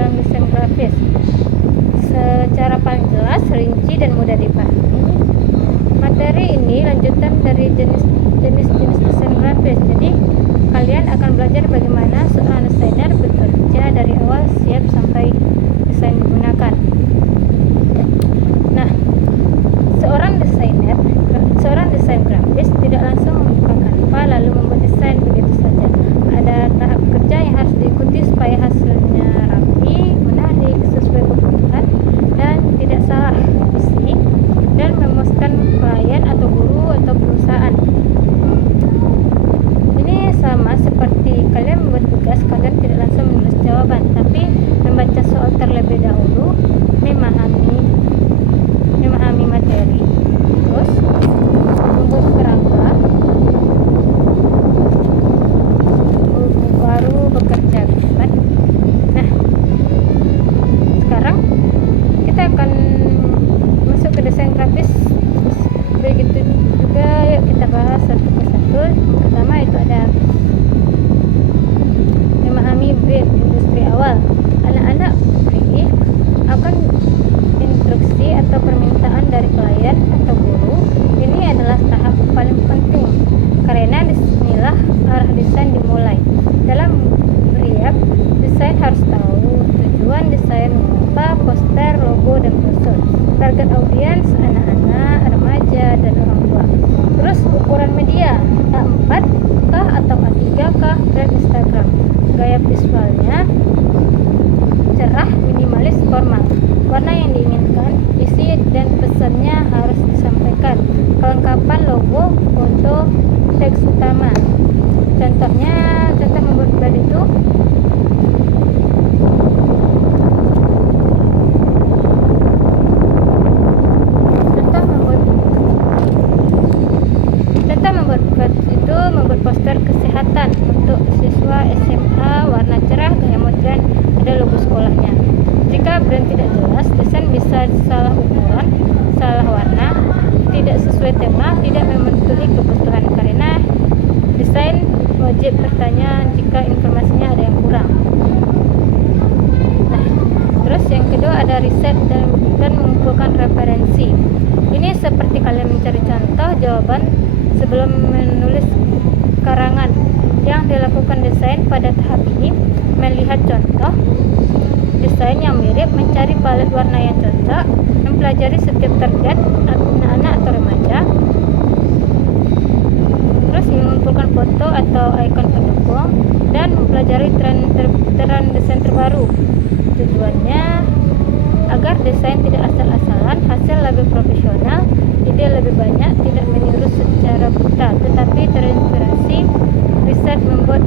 dalam desain grafis secara paling jelas, rinci, dan mudah dipahami. Materi ini lanjutan dari jenis desain grafis. Jadi kalian akan belajar bagaimana seorang desainer bekerja dari awal siap sampai desain digunakan. Nah, seorang desain grafis tidak langsung membuka Canva lalu membuat desain begitu saja. Ada tahap kerja yang harus diikuti supaya hasilnya rapi, menarik, sesuai kebutuhan, dan tidak salah isi dan memuaskan klien atau guru atau perusahaan. Ini sama seperti kalian membuat tugas, kalian tidak langsung menulis jawaban, tapi membaca soal terlebih dahulu, memahami materi, terus membuat kerangka, baru bekerja, kan? Nah, sekarang kita akan masuk ke desain grafis. Begitu juga, yuk kita bahas satu persatu. Pertama itu ada memahami brief industri awal. Anak-anak brief akan instruksi atau permintaan dari klien atau guru. Ini adalah tahap paling penting karena disinilah arah desain dimulai. Dalam brief, desain harus tahu tujuan desain apa, poster, logo, dan brosur, target audiens, anak-anak, remaja, dan orang tua. Terus ukuran media, A4 kah atau A3 kah, brand Instagram. Gaya visualnya cerah, minimalis, formal. Warna yang diinginkan, isi dan pesannya harus disampaikan. Kelengkapan logo, foto, teks utama. Contoh membuat brand itu membuat poster kesehatan untuk siswa SMA, warna cerah, gaya modern, ada logo sekolahnya. Jika brand tidak jelas, desain bisa salah ukuran, salah warna, tidak sesuai tema, tidak memenuhi kebutuhan. Karena desain wajib bertanya jika informasinya ada yang kurang. Nah, terus yang kedua ada riset dan mengumpulkan referensi. Ini seperti kalian mencari contoh jawaban sebelum menulis karangan. Yang dilakukan desain pada tahap ini melihat contoh desain yang mirip, mencari palet warna yang cocok, mempelajari setiap target anak-anak atau remaja, terus mengumpulkan foto atau ikon pendukung, dan mempelajari tren desain terbaru. Tujuannya agar desain tidak asal-asalan, hasil lebih profesional, ide lebih banyak, tidak meniru secara buta, tetapi terinspirasi. Riset membuat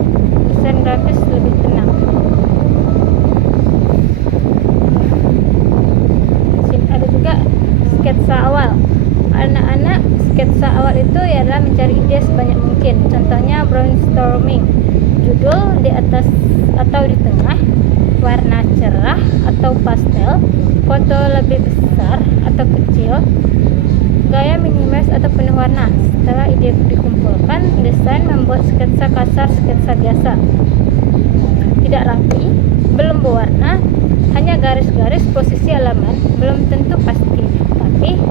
desain grafis lebih tenang. Sini ada juga sketsa awal. Anak-anak sketsa awal itu adalah mencari ide sebanyak mungkin. Contohnya brainstorming. Judul di atas atau di tengah, warna cerah atau pastel, foto lebih besar atau kecil, gaya minimalis atau penuh warna. Setelah ide dikumpulkan, desain membuat sketsa kasar, sketsa biasa, tidak rapi, belum berwarna, hanya garis-garis, posisi halaman belum tentu pasti. Tapi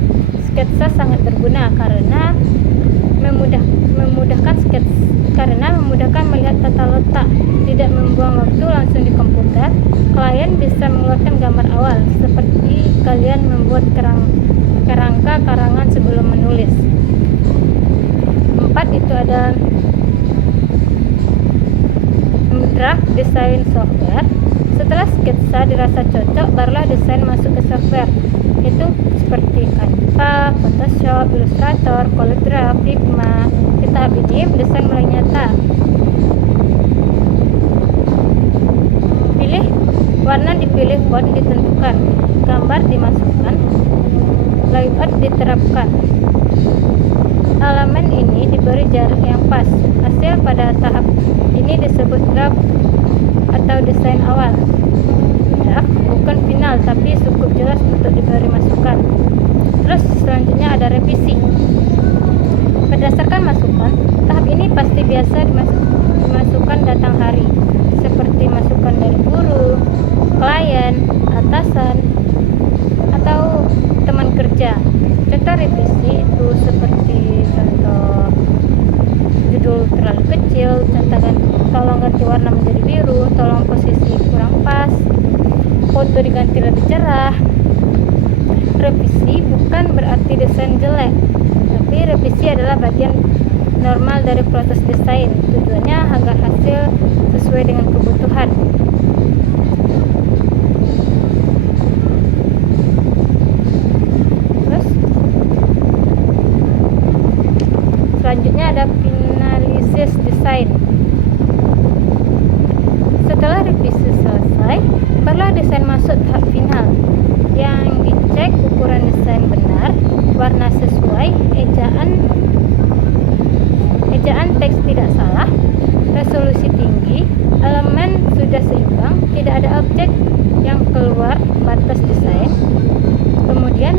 sketsa sangat berguna karena memudahkan melihat tata letak, tidak membuang waktu, langsung di komputer. Klien bisa mengeluarkan gambar awal seperti kalian membuat kerangka karangan sebelum menulis. 4 itu ada draft desain software. Setelah sketsa dirasa cocok, barulah desain masuk ke software. Itu seperti Canva, Photoshop, Illustrator, CorelDRAW, Figma. Di tahap ini desain mulai nyata. Pilih warna, dipilih font, ditentukan, gambar dimasukkan, layout diterapkan. Halaman ini diberi jarak yang pas. Hasil pada tahap ini disebut draft atau desain awal. Draft bukan final, tapi cukup jelas untuk diberi masukan. Terus selanjutnya ada revisi. Berdasarkan masukan, tahap ini pasti biasa dimasukkan datang hari, seperti masukan dari guru, klien, atasan atau teman kerja. Contoh revisi itu seperti contoh judul terlalu kecil, contohkan tolong ganti warna menjadi biru, tolong posisi kurang pas, foto diganti lebih cerah. Revisi bukan berarti desain jelek, tapi revisi adalah bagian normal dari proses desain. Tujuannya agar hasil sesuai dengan kebutuhan. Terus selanjutnya ada finalisis desain. Setelah revisi selesai, barulah desain masuk tahap final yang dicek ukuran desain benar, warna sesuai, ejaan teks tidak salah, resolusi tinggi, elemen sudah seimbang, tidak ada objek yang keluar batas desain. Kemudian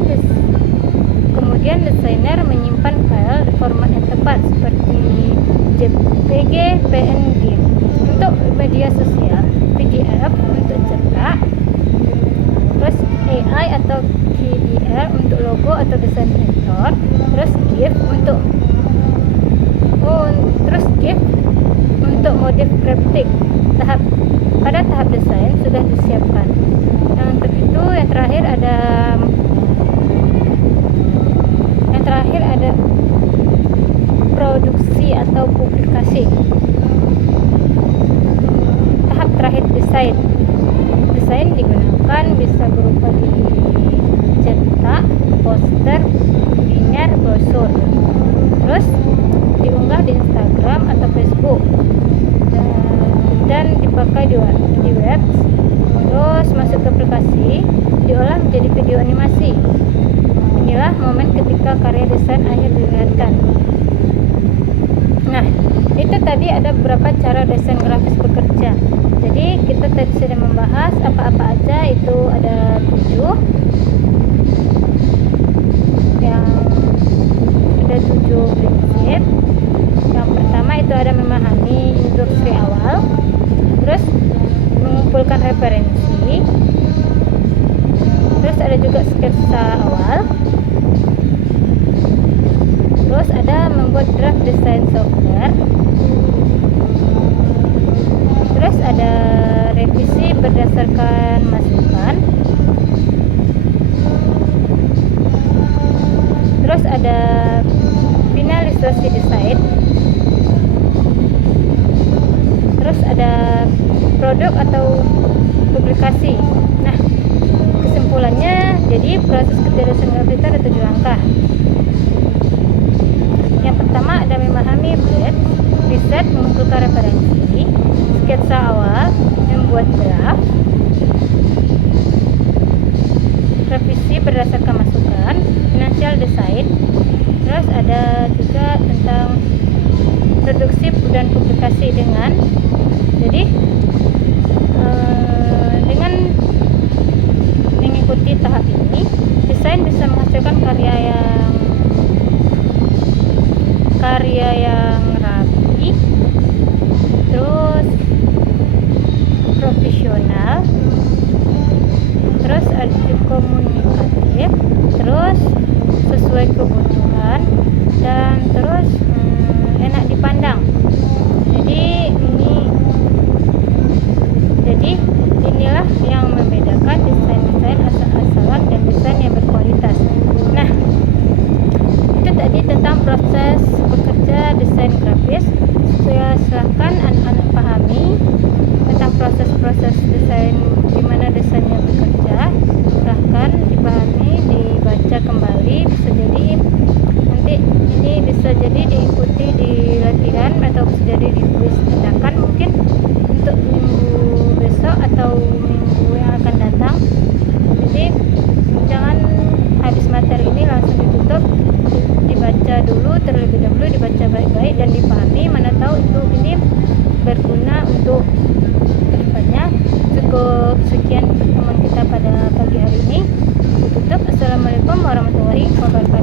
desainer menyimpan file di format yang tepat seperti JPG, PNG untuk media sosial, PDF untuk cetak, terus AI atau KDR untuk logo atau desain kantor, terus GIF untuk modif grafik. Pada tahap desain sudah disiapkan. Nah, untuk itu yang terakhir ada produksi atau publikasi. Tahap terakhir desain. Desain digunakan bisa berupa dicetak, poster, banner, brosur. Terus diunggah di Instagram atau Facebook dan dipakai di web. Terus masuk ke aplikasi, diolah menjadi video animasi. Inilah momen ketika karya desain akhir dilihatkan. Nah, itu tadi ada beberapa cara desain grafis bekerja. Jadi kita tadi sudah membahas apa-apa aja, itu ada 7 prinsip. Yang pertama itu ada memahami instruksi awal, terus mengumpulkan referensi, terus ada juga sketsa awal, terus ada membuat draft desain software, terus ada revisi berdasarkan masukan, terus ada finalisasi desain, terus ada produk atau publikasi. Nah, kesimpulannya, jadi proses kerja desain grafis itu ada 7 langkah. Yang pertama ada memahami brief, riset, mengumpulkan referensi, sketsa awal, membuat draft, revisi berdasarkan masukan, financial design. Terus ada juga tentang produksi dan publikasi dengan mengikuti tahap ini, desain bisa menghasilkan karya yang rapi, terus profesional, terus komunikatif, terus sesuai kebutuhan, dan terus enak dipandang. Jadi inilah yang membedakan desain asal-asalan dan desain yang berkualitas. Nah, itu tadi tentang proses bekerja desain grafis. Saya silahkan anak-anak pahami tentang proses-proses desain, gimana desainnya bekerja. Silahkan dipahami, dibaca kembali. Bisa jadi nanti ini bisa jadi diikuti di latihan atau bisa jadi ditulis tindakan mungkin untuk minggu besok atau minggu yang akan datang. Jadi jangan habis materi ini langsung ditutup, dibaca dulu terlebih dahulu, dibaca baik-baik dan dipahami, mana tahu ini berguna untuk kedepannya. Cukup sekian pertemuan kita pada pagi hari ini. Tutup. Assalamualaikum warahmatullahi wabarakatuh.